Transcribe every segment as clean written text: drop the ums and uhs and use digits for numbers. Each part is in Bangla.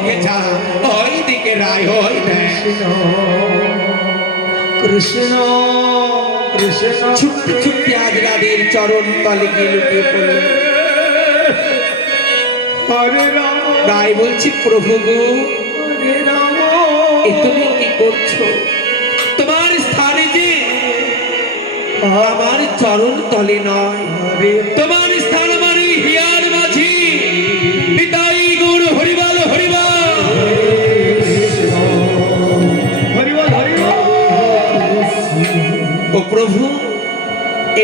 দিকে যা, ওই দিকে রায় ওই দেখ। কৃষ্ণ কৃষ্ণ ছুটতে ছুটতে আজ রাধের চরণ তলে গিয়ে লুটিয়ে পড়ল। হরে রাম রায় বলছি, প্রভু গো, হরে রাম এ তুমি কি করছো? তোমার স্থানে যে আমার চরণ তলে নয়, তোমার স্থান আমার এই হিয়ার মাঝি। পিতাই গৌর হরিবল হরিবল। হরিবল হরিবল। ও প্রভু,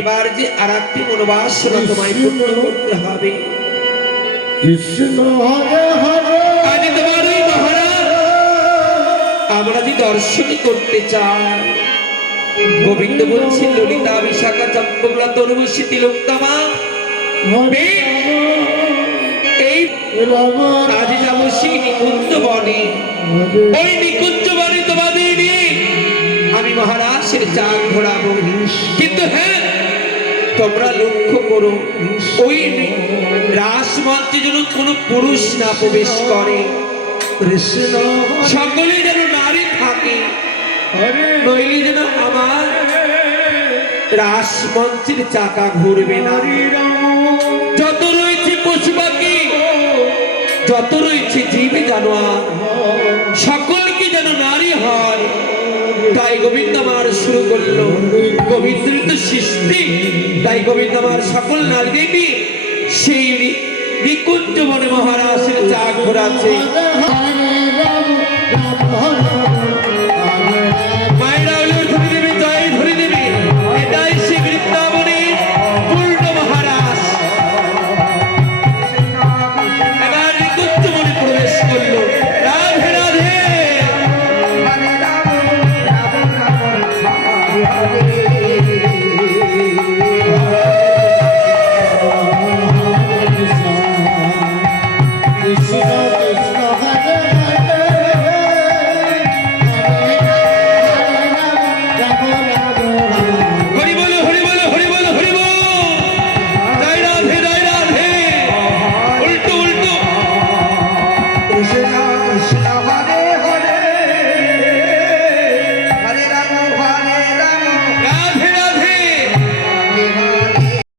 এবার যে আর একটি মনোবাসনা তোমায় পূর্ণ করতে হবে। কৃষ্ণ হরে হরে আজ তোমার ওই মহারাজ আমরা যে দর্শন করতে চাই। গোবিন্দ বলছে, ললিতা বিশাখা চম্পকলা তরুবশী তিলোত্তমা, এই আজ যাবো সেই নিকুঞ্জ বনে। ওই নিকুঞ্জ বনে তোমাদের নিয়ে আমি মহারাজের চাক ঘোরাবো। কিন্তু হ্যাঁ, তোমরা লক্ষ্য করো, ওই রাসমঞ্চে যেন কোনো পুরুষ না প্রবেশ করে। কৃষ্ণ সকলে যেন নারী থাকে, নইলে যেন আমার রাসমঞ্চের চাকা ঘুরবে না। যত রয়েছে পশু পাখি, যত রয়েছে জীব জানোয়ার, সকলকে যেন নারী হয়। তাই গোবিন্দ আমার শুরু করলো, গোবিন্দের তো সৃষ্টি, তাই গোবিন্দ আমার সকল নারীদেরই সেই নিকুঞ্জ বনে মহারাজের চাক ঘোরাচ্ছে।